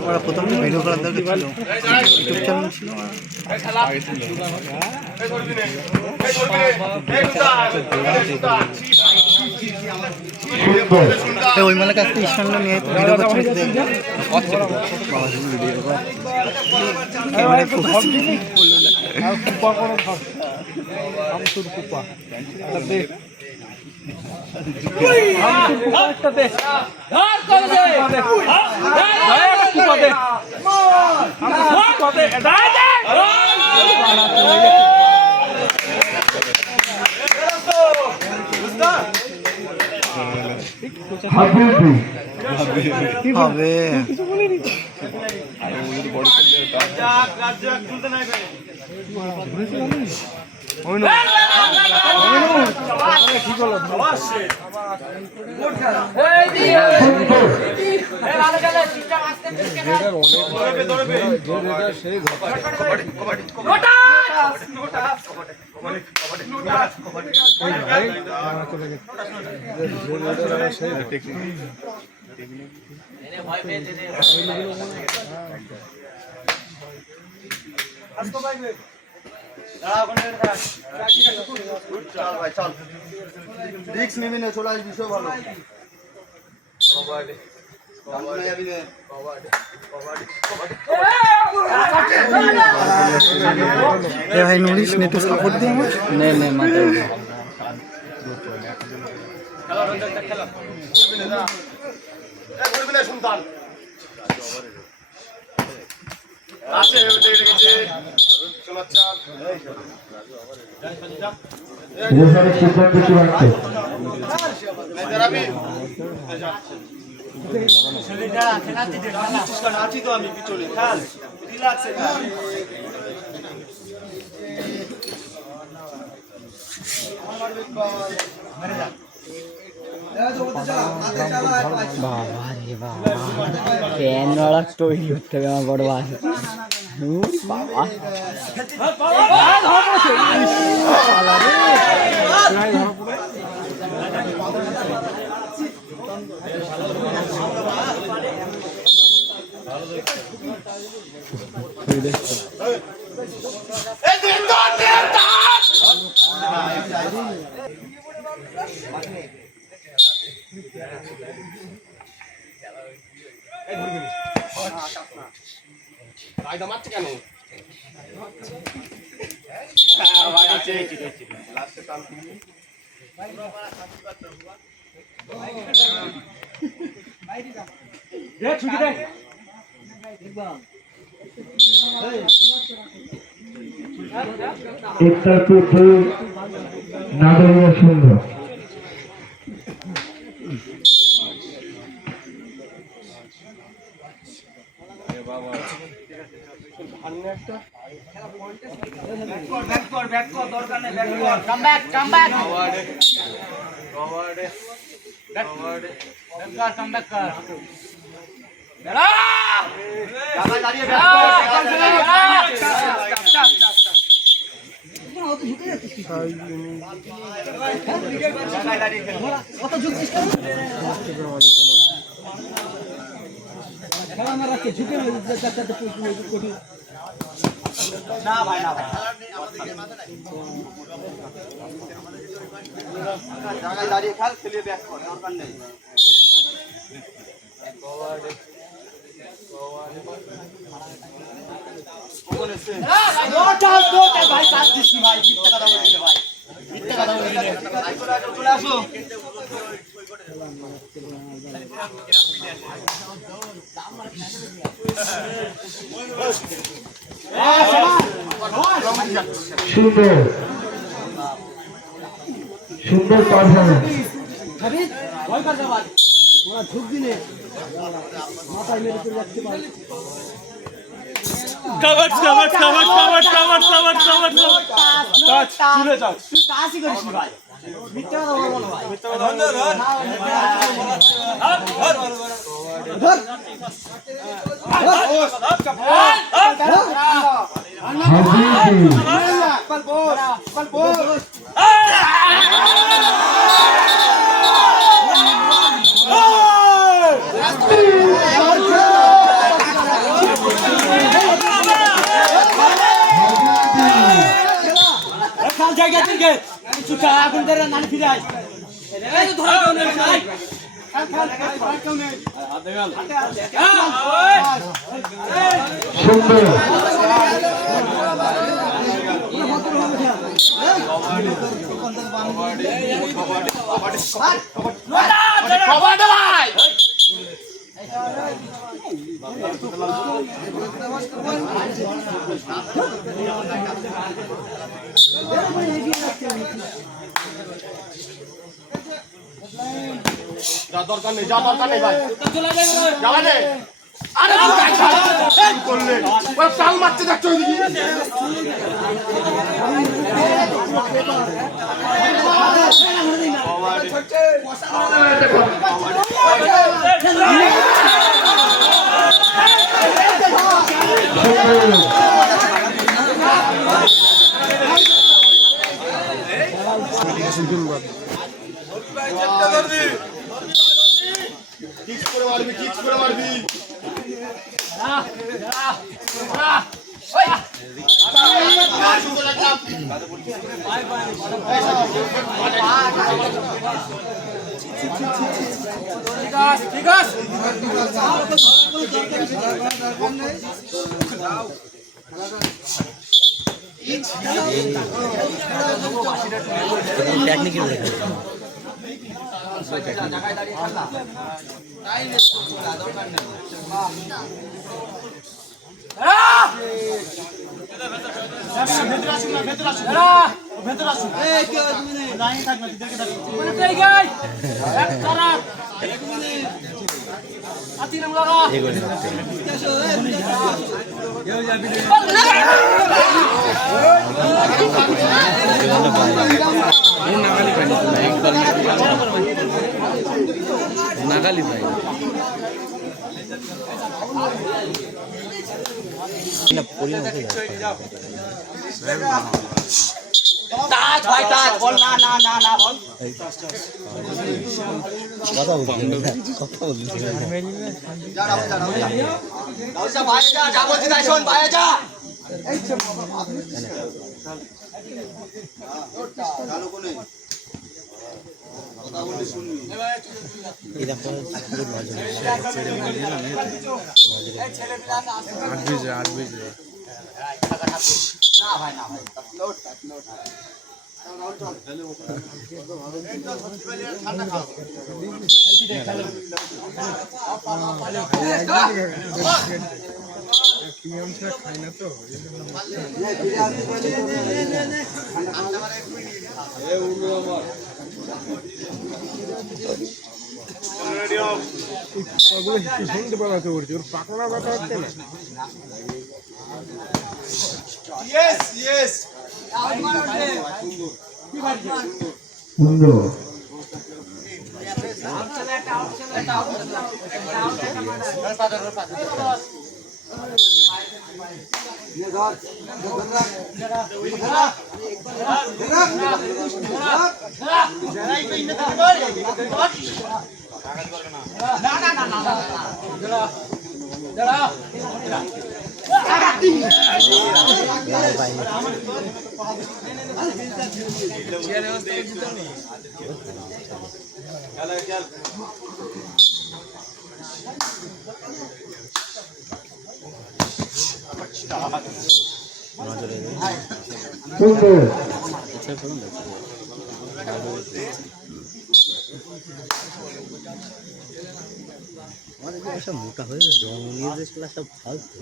আমরা প্রথম ভিডিও করার দরকার ছিল, ইউটিউব চ্যানেল ছিল। ওই মেলার কাছ থেকে স্ট্যান্ড নিয়ে ভিডিও করতে হবে। রিক্স নিবি না, চলে আসবি, সব ভালো। ভাই নুরিস নেটে সাপোর্ট দিয়ে আমার আমি পিছনে খেল রিল্যাক্সে ফ্যান वाला তৈরি করতে হবে আমার বড় ভাই। একটার পুত্র নাগরিক সুন্দর না ভাই না ভাই জায়গায় দাঁড়িয়ে খেল, খেলিয়ে ব্যাক কর, দরকার নেই। ভাই কাজ দিস ভাই, মিথ্যা কথা বলছিলে ভাই, মিথ্যা কথা বলছিলে। চলে আসো সুন্দর সুন্দর পারফরমেন্স। ঝুঁক দিলে মাথায় মেরে চলে যাচ্ছে ভাই। Cover cover cover cover cover cover cover cover কাজ চলে যাও, তুই কাজই করিস ভাই। মিথ্যা কথা বলবো না ভাই জায়গা থেকে কিছু আগুন ধরে নানি ফিরে আয় এই তো ধরা কেউ নেই ভাই কেউ নেই যা দরকার নেই ভাই জ্বালা নেই আরে কি করলে ওই চাল মারতে দেখছো ওইদিকে কিক্স করে মারবি ঠিক আছে নাগালি ভাই না পরিণত তাজ ভাই তাজ বল না না না না বল কথা বলছি যা ভাই যা যা বলছি তাই শোন ভাই যা না ভাই না ভাই নোট খাই না তো শুনতে পাওয়া করছি ওর পাকড়া কথা হচ্ছে না সব মোটা হয়ে গেছে জঙ্গলের খেলা সব ফালতু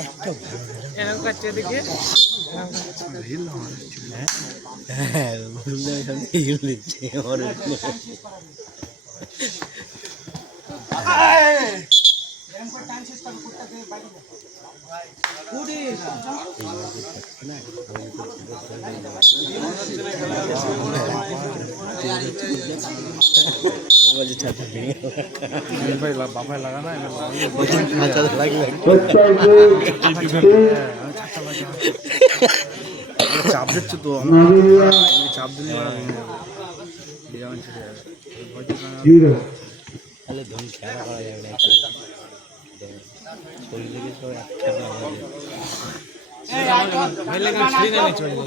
একটা এরকম কাটছে দেখে হ্যাঁ বললে হিল দিচ্ছে আমার চাপ দিচ্ছ তো চাপ দিলে তাহলে ধন খেলা করা যাবে না শরীরে গেছে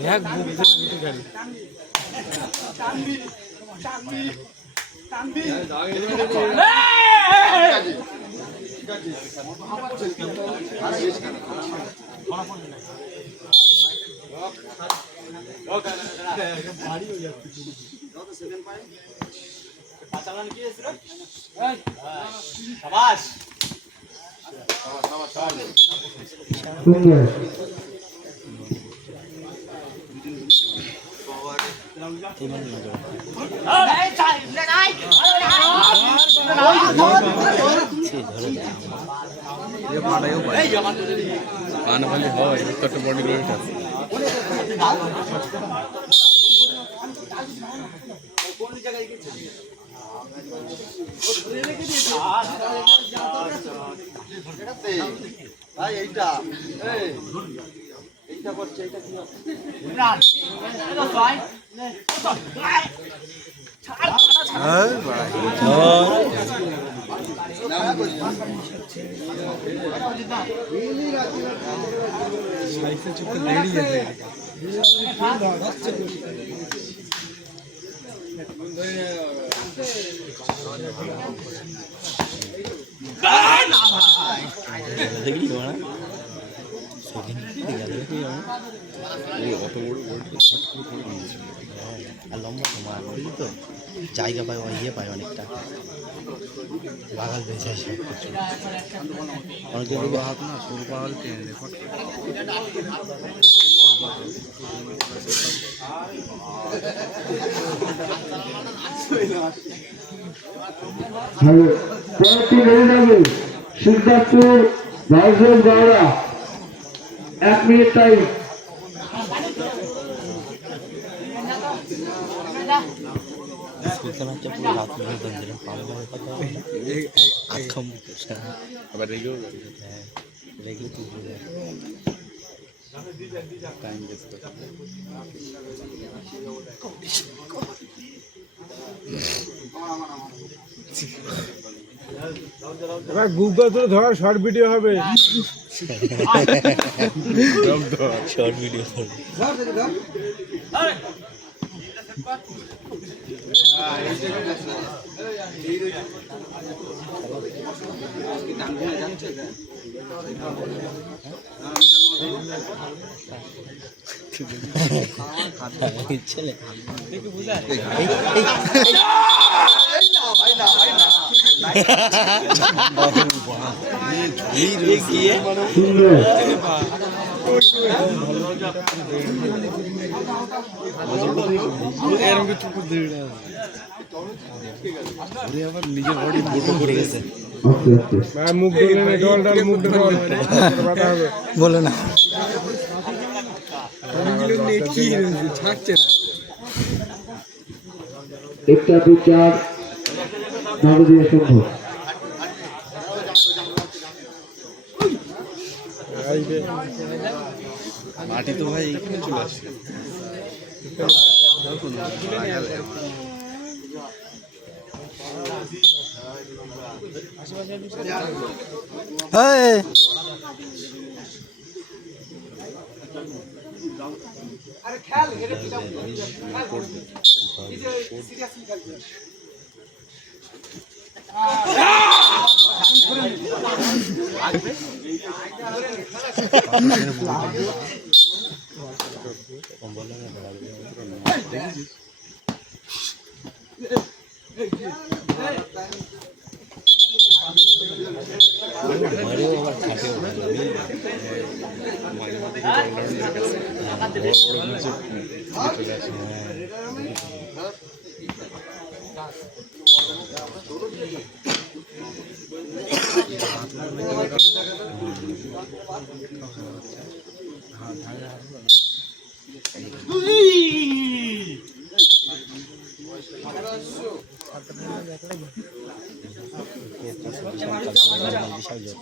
এক পানাপালি হয় তো একটা বডি ওয়েট আছে দেখলি না আর লম্বা তোমার বুঝলি তো জায়গা পায় ইয়ে পায় অনেকটা বাগাল বেঁচে সব কিছু অনেকে হাত না সরু পাওয়াল টেনে রেকর্ড সিদ্ধার্থপুর রাজেশ গাওড়া 1 মিনিট টাইম সুলতান হচ্ছে পুরো রাত ধরে দিলাম পাবে পাবে কথা আক্ষম আবার রেগেও হ্যাঁ রেগে তুই টাইম ওয়েস্ট এবার গুগল ধরে ধর শর্ট ভিডিও হবে শর্ট ভিডিও ছেলে নিজের বডি ফটো করে গেছে মুখ ধরে ডল ডল মুখ ডল বলো না একটা বিচার নবদীয় সম্ভব মাটি তো ভাই এখানে চলে আসছে বিশাল জোর।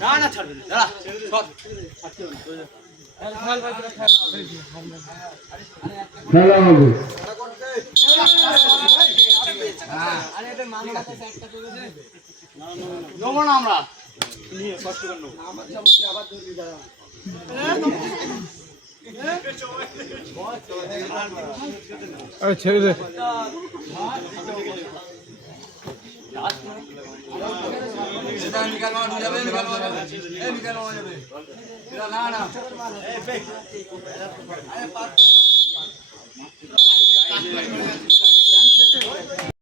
না না ছাড়বে না দাঁড়া সব খেলা হবে নেবো না আমরা আরে ছেড়ে দে না না